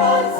Lord.